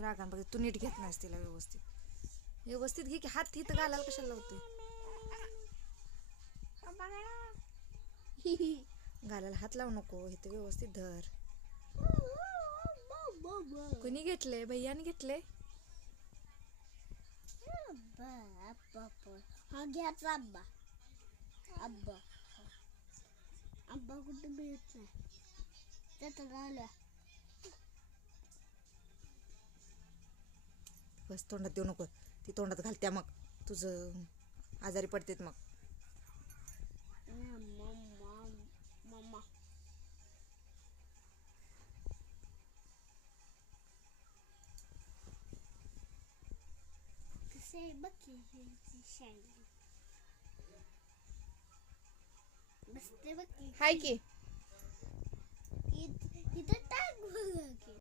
रागान बघ तू नीट घेत नाहीस तिला व्यवस्थित व्यवस्थित घे की हात इथं घालायला कशाला लावतोय घालायला हात लावू नको इथं व्यवस्थित धर कोणी घेतले भैयाने घेतले हा घ्यायचा अब्बा अब्बा अब्बा कुठे मिळत नाही त्यात राहिल्या बस तोंडात देऊ नको ती तोंडात घालत्या मग तुझं आजारी पडतेत मग मम्मा कसे बघ शाळी बसते बघ हाय की इथं टाक